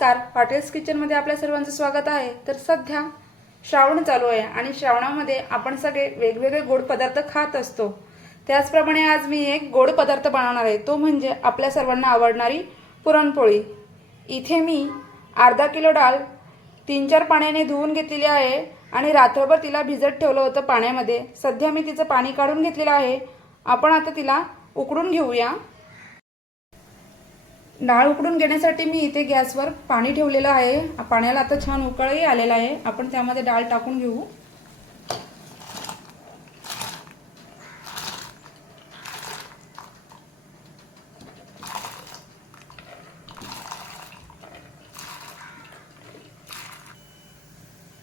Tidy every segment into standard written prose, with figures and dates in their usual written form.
नमस्कार, पाटील्स किचनमध्ये आपल्या सर्वांचं स्वागत आहे। तर सध्या श्रावण चालू आहे आणि श्रावणामध्ये आपण सगळे वेगवेगळे गोड पदार्थ खात असतो। त्याचप्रमाणे आज मी एक गोड पदार्थ बनवणार आहे, तो म्हणजे आपल्या सर्वांना आवडणारी पुरणपोळी। इथे मी अर्धा किलो डाळ 3-4 पाण्याने धुवून घेतलेली आहे आणि रात्रभर तिला भिजत ठेवलं होतं पाण्यामध्ये। सध्या मी तिचं पाणी काढून घेतलेलं आहे। आपण आता तिला उकडून घेऊया। डाळ उकडून घेण्यासाठी मी इथे गॅसवर पाणी ठेवलेलं आहे। पाण्याला आता छान उकळही आलेला आहे। आपण त्यामध्ये डाळ टाकून घेऊ।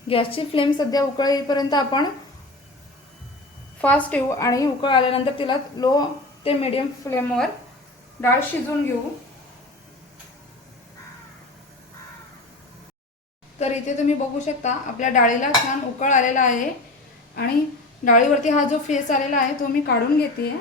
गॅसची फ्लेम सध्या उकळ येईपर्यंत आपण फास्ट ठेवू आणि उकळ आल्यानंतर तिला लो ते मीडियम फ्लेमवर डाळ शिजवून घेऊ। तर इथे तुम्ही बघू शकता आपल्या डाळीला छान उकळ आलेला आहे आणि डाळीवरती हा जो फेस आलेला आहे तो मी काढून घेते।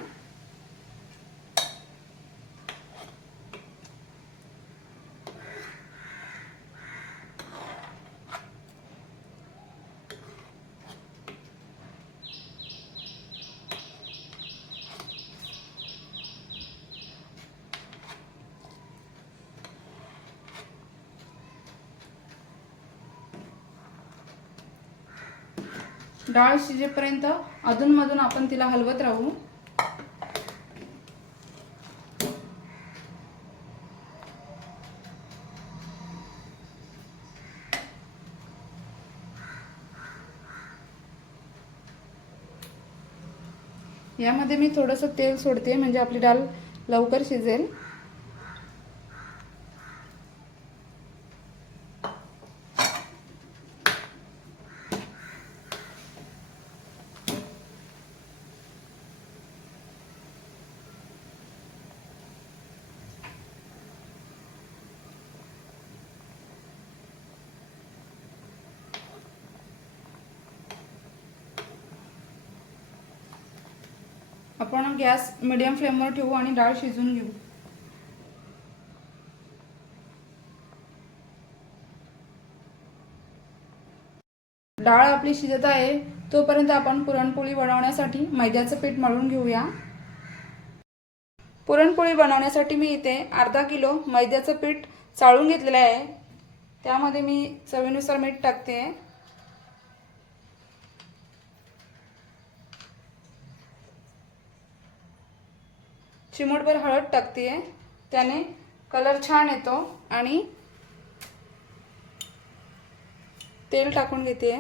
डाळ शिजेपर्यंत अधूनमधून आपण तिला हलवत राहू। यामध्ये मी थोडंसं तेल सोडते म्हणजे आपली डाळ लवकर शिजेल। आपण गॅस मीडियम फ्लेमवर ठेवू आणि डाळ शिजवून घेऊ। डाळ आपली शिजत आहे तोपर्यंत आपण पुरणपोळी बनवण्यासाठी मैद्याचं पीठ मळून घेऊया। पुरणपोळी बनवण्यासाठी मी इथे अर्धा किलो मैद्याचं पीठ चाळून घेतलेलं आहे। त्यामध्ये मी चवीनुसार मीठ टाकते। चिमूटभर हळद टाकते, त्याने कलर छान येतो। आणि तेल टाकून घेते।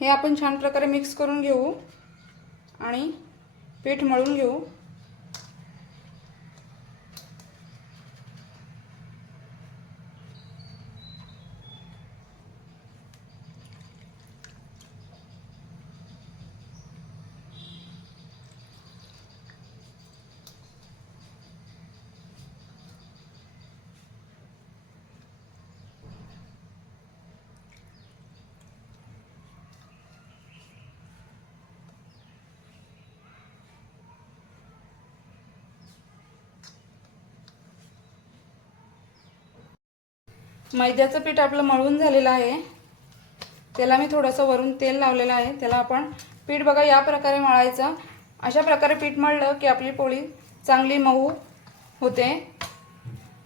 हे आपण छान प्रकारे मिक्स करून घेऊ आणि पीठ मळून घेऊ। मैद्याचं पीठ आपलं मळून झालेलं आहे। त्याला मी थोडंसं वरून तेल लावलेलं आहे। त्याला आपण पीठ बघा या प्रकारे मळायचं। अशा प्रकारे पीठ मळलं की आपली पोळी चांगली मऊ होते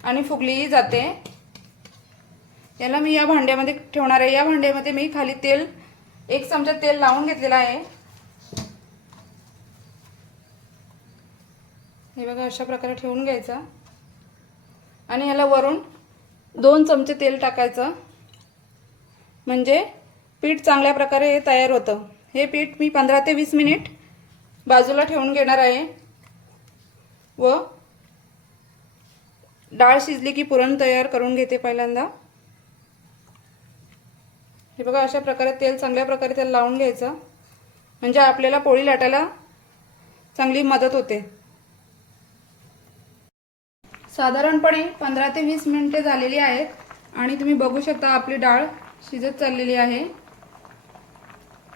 आणि फुगलीही जाते। याला मी या भांड्यामध्ये ठेवणार आहे। या भांड्यामध्ये मी खाली तेल 1 चमचा तेल लावून घेतलेलं आहे। हे बघा अशा प्रकारे ठेवून घ्यायचं आणि याला वरून 2 चमचे तेल टाकायचं म्हणजे पीठ चांगल्या प्रकारे तयार होतं। हे पीठ मी 15 ते 20 मिनिट बाजूला ठेवून घेणार आहे व डाळ शिजली की पुरण तयार करून घेते पहिल्यांदा। हे बघा अशा प्रकारे तेल चांगल्या प्रकारे त्याला लावून घ्यायचं म्हणजे आपल्याला पोळी लाटायला चांगली मदत होते। साधारणपणे 15 ते 20 मिनिटे झालेली आहेत आणि तुम्ही बघू शकता आपली डाळ शिजत चाललेली आहे।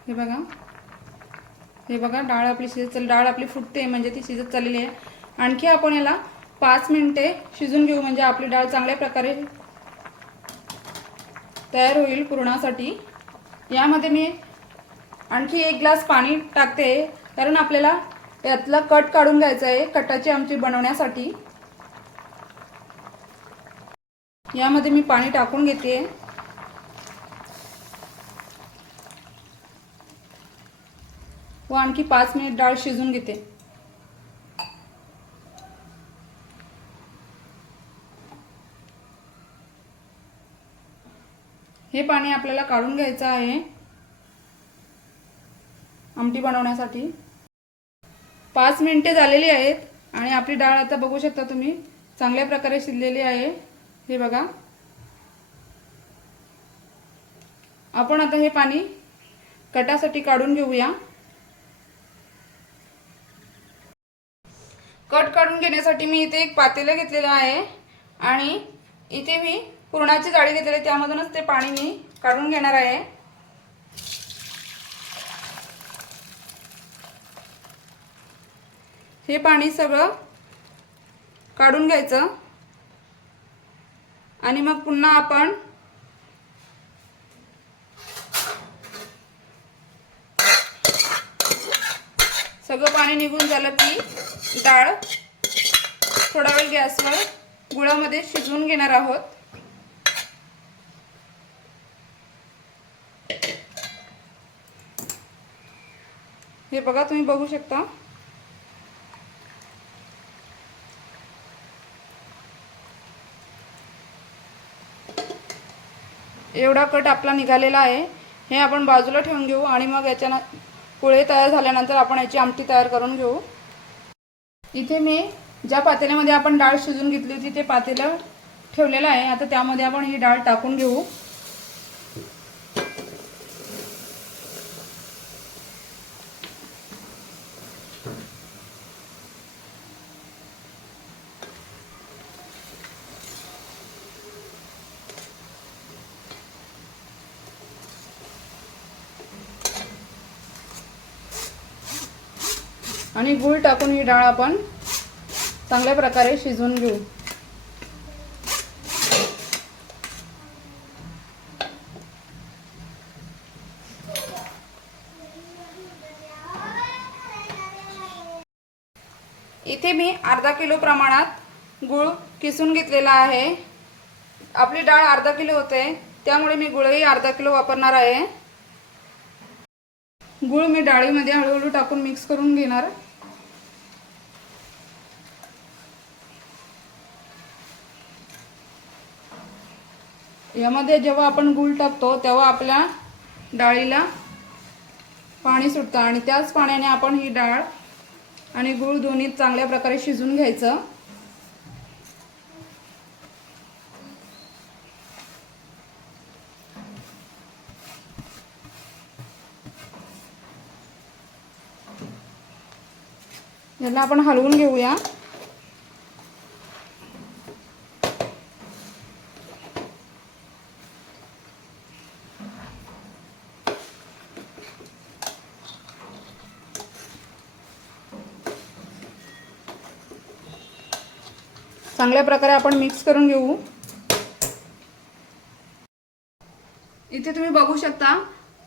हे बघा डाळ आपली डाळ आपली फुटते म्हणजे ती शिजत चाललेली आहे. आणखी आपण याला 5 मिनिटे शिजून घेऊ म्हणजे आपली डाळ चांगल्या प्रकारे तयार होईल पुरणासाठी. यामध्ये मी आणखी 1 ग्लास पाणी टाकते कारण आपल्याला यातला कट काढून घ्यायचा आहे कटाची आमटी बनवण्यासाठी. यामध्ये मी पाणी टाकून घेते व आणखी 5 मिनिट डाळ शिजून घेते. हे पाणी आपल्याला काढून घ्यायचं आहे आमटी बनवण्यासाठी. 5 मिनिटे झालेली आहेत आणि आपली डाळ आता बघू शकता तुम्ही चांगल्या प्रकारे शिजलेली आहे. हे बघा, आपण आता हे पाणी कटासाठी काढून घेऊया. कट काढून घेण्यासाठी मी इथे एक पातेलं घेतलेलं आहे आणि इथे मी पुरणाची जाळी घेतलेली, त्यामधूनच ते पाणी मी काढून घेणार आहे. हे पाणी सगळं काढून घ्यायचं आणि मग पुन्हा आपण सगळं पाणी निघून झालं की डाळ थोडा वेळ गॅसवर गुळामध्ये शिजवून घेणार आहोत. हे बघा, तुम्ही बघू शकता एवढा कट आपला निघालेला आहे. हे आपण बाजूला ठेवून घेऊ आणि मग याच्या पोळे तयार झाल्यानंतर आपण याची आमटी तयार करून घेऊ. इथे मी ज्या पातेल्यामध्ये आपण डाळ शिजून घेतली होती ते पातेलं ठेवलेलं आहे. आता त्यामध्ये आपण ही डाळ टाकून घेऊ. आणि गूळ टाकून ही डाळ आपण चांगल्या प्रकारे शिजवून घेऊ. इथे मी अर्धा किलो प्रमाणात गूळ किसून घेतलेला आहे. आपली डाळ अर्धा किलो होते त्यामुळे मी गूळही अर्धा किलो वापरणार आहे. गूळ मी डाळीमध्ये हळूहळू टाकून मिक्स करून घेणार. यामध्ये जेव्हा आपण गूळ टाकतो तेव्हा आपल्या डाळीला पाणी सुटतं आणि त्याच पाण्याने आपण ही डाळ आणि गूळ दोन्ही चांगल्या प्रकारे शिजवून घ्यायचं. याला आपण हलवून घेऊया. चांगल्या प्रकारे आपण मिक्स करून घेऊ. इथे तुम्ही बघू शकता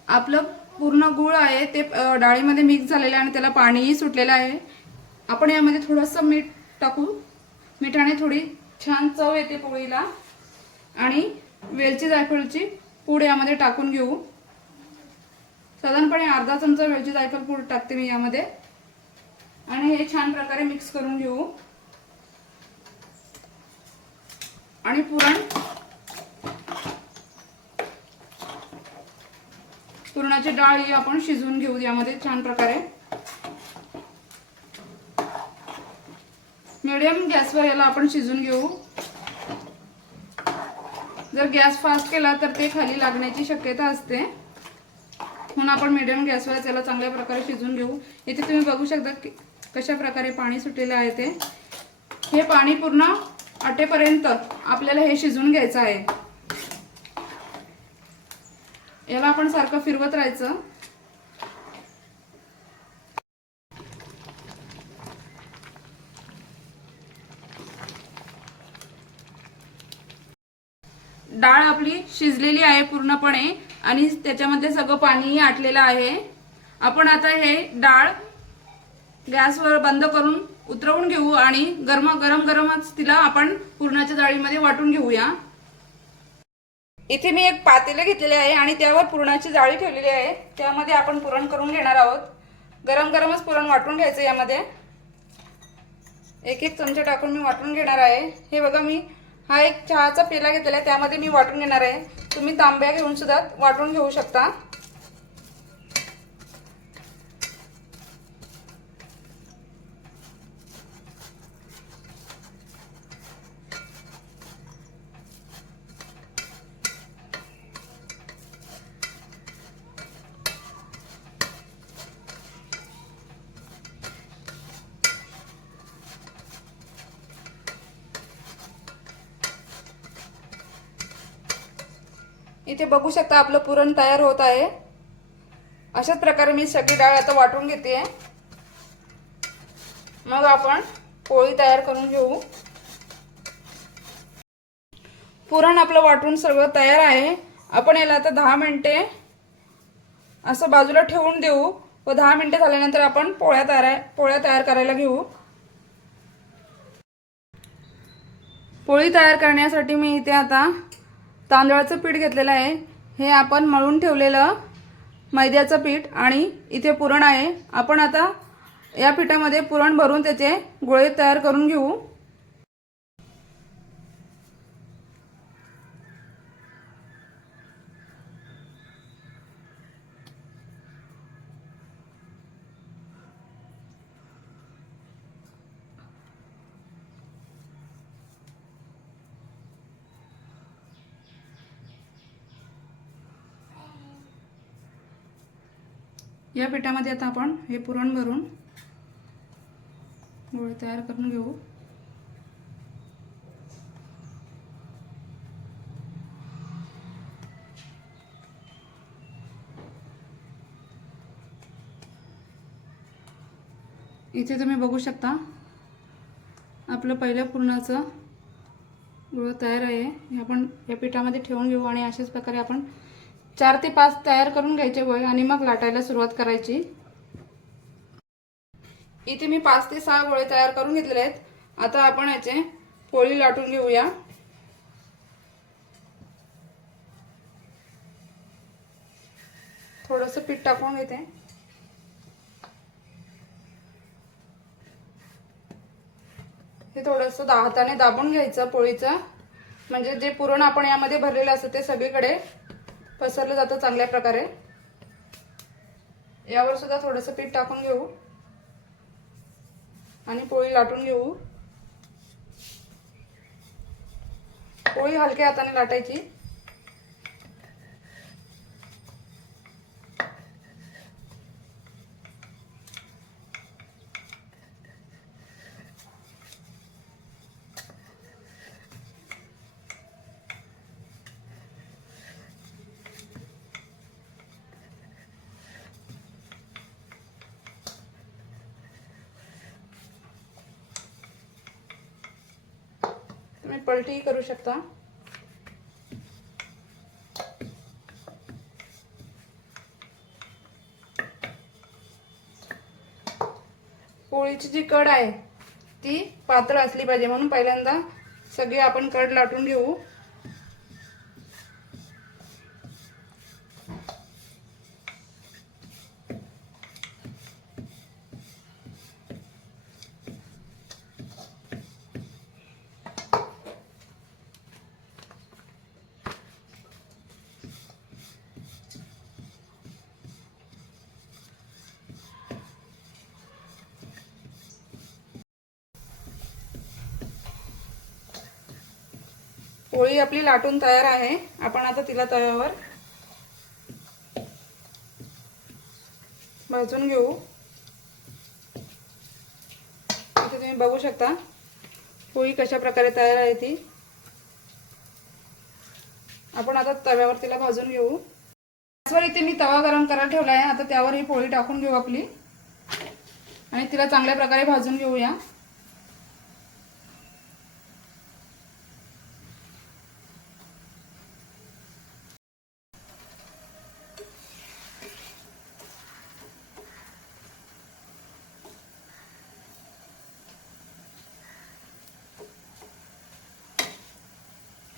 आपलं पूर्ण गूळ आहे ते डाळीमध्ये मिक्स झालेलं आहे आणि त्याला पाणीही सुटलेलं आहे. आपण यामध्ये थोडंसं मीठ टाकू. मिठाने थोडी छान चव येते पोळीला. आणि वेलची जायफळची पूड यामध्ये टाकून घेऊ. साधारणपणे अर्धा चमचा वेलची जायफळ पूड टाकते मी यामध्ये आणि हे छान प्रकारे मिक्स करून घेऊ. आणि पुरणाची डाळ ही आपण शिजवून घेऊ यामध्ये छान प्रकारे. मीडियम गॅसवर याला आपण शिजवून घेऊ. जर गॅस फास्ट केला तर ते खाली लागण्याची शक्यता असते, म्हणून आपण मीडियम गॅसवर त्याला चांगल्या प्रकारे शिजवून घेऊ. इथे तुम्ही बघू शकता की कशा प्रकारे पाणी सुटलेलं आहे ते. हे पाणी पूर्ण आटेपर्यंत आपल्याला हे शिजवून घ्यायचं आहे. याला आपण सारखं फिरवत राहायचं डाळ आपली शिजलेली आहे पूर्णपणे आणि त्याच्यामध्ये सगळं पाणीही आटलेलं आहे। आपण आता हे डाळ गॅसवर बंद करून उतरवून घेऊ आणि गरमच तिला आपण पुरणाच्या जाळीमध्ये वाटून घेऊया। इथे मी एक पातेले घेतलेले आहे आणि त्यावर पुरणाची जाळी ठेवलेली आहे। त्यामध्ये आपण पुरण करून घेणार आहोत। गरमच पुरण वाटून घ्यायचं। यामध्ये एक एक चमचा टाकून मी वाटून घेणार आहे। हे बघा, मी हा एक चहाचा पेला घेतलेला आहे, त्यामध्ये मी वाटून घेणार आहे। तुम्ही तांब्या घेऊन सुद्धा वाटून घेऊ शकता। इथे बघू शकता आपलं पुरण तयार होत आहे। अशाच प्रकारे मी सगळी डाळ आता वाटून घेते। मग आपण पोळी तयार करून घेऊ। पुरण आपलं वाटून सगळं तयार आहे। आपण याला आता 10 मिनिटे असं बाजूला ठेवून देऊ व 10 मिनिटे झाल्यानंतर आपण पोळ्या तयार करायला घेऊ। पोळी तयार करण्यासाठी मी इथे आता तांदळाचं पीठ घेतलेलं आहे। हे आपण मळून ठेवलेलं मैद्याचं पीठ आणि इथे पुरण आहे। आपण आता या पिठामध्ये पुरण भरून त्याचे गोळे तयार करून घेऊ। या पिठामध्ये आता आपण हे पुरण भरून गोळे तयार करून घेऊ। इथे तुम्ही बघू शकता आपलं पहिल्या पुरणाचं गोळं तयार आहे। हे आपण या पिठामध्ये ठेवून घेऊ आणि अशाच प्रकारे आपण 4 ते 5 तयार करून घ्यायचे गोळे आणि मग लाटायला सुरुवात करायची। इथे मी 5 ते 6 गोळे तयार करून घेतलेले आहेत। आता आपण याचे पोळी लाटून घेऊया। थोडंसं पीठ टाकून घेते। हे थोडंसं हाताने दाबून घ्यायचं पोळीचं, म्हणजे जे पुरण आपण यामध्ये भरलेलं असतं ते सगळीकडे पसरलं जातं चांगल्या प्रकारे। यावर सुद्धा थोडंसं पीठ टाकून घेऊ आणि पोळी लाटून घेऊ। पोळी हलक्या हाताने लाटायची। तुम्ही पलटी करू शकता। पोळीची जी कड आहे ती पातळ असली पाहिजे, म्हणून पहिल्यांदा सगळी आपण कड लाटून घेऊ। पोळी आपली लाटून तयार आहे। आपण आता तिला तव्यावर भाजून घेऊ। इथे तुम्ही बघू शकता पोळी कशा प्रकारे तयार आहे ती। आपण आता तव्यावर तिला भाजून घेऊ। गॅसवर इथे मी तवा गरम करायला ठेवला आहे। आता त्यावर ही पोळी टाकून घेऊ आपली आणि तिला चांगल्या प्रकारे भाजून घेऊया।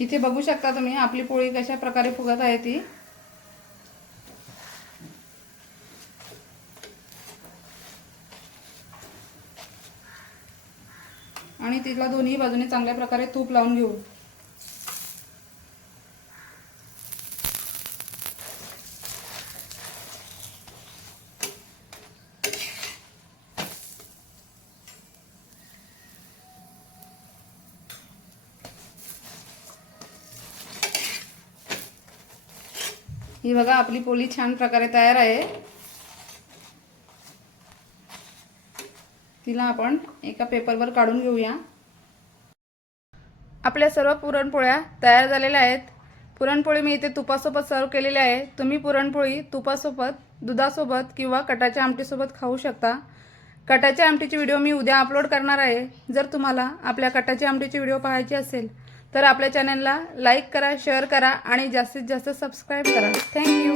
इथे बघू शकता तुम्ही आपली पोळी कशा प्रकारे फुगत आहे ती। आणि तिला दोन्ही बाजूने चांगल्या प्रकारे तूप लावून घेऊ। ही बघा आपली पोळी छान प्रकारे तयार आहे। तिला आपण एका पेपरवर काढून घेऊया। आपल्या सर्व पुरणपोळ्या तयार झालेल्या आहेत। पुरणपोळी मी इथे तुपासोबत सर्व केलेली आहे। तुम्ही पुरणपोळी तुपासोबत, दुधासोबत किंवा कटाच्या आमटीसोबत खाऊ शकता। कटाच्या आमटीची व्हिडिओ मी उद्या अपलोड करणार आहे। जर तुम्हाला आपल्या कटाच्या आमटीची व्हिडिओ पाहायची असेल तर आपल्या चॅनलला लाईक करा, शेअर करा आणि जास्तीत जास्त सबस्क्राईब करा। थँक्यू।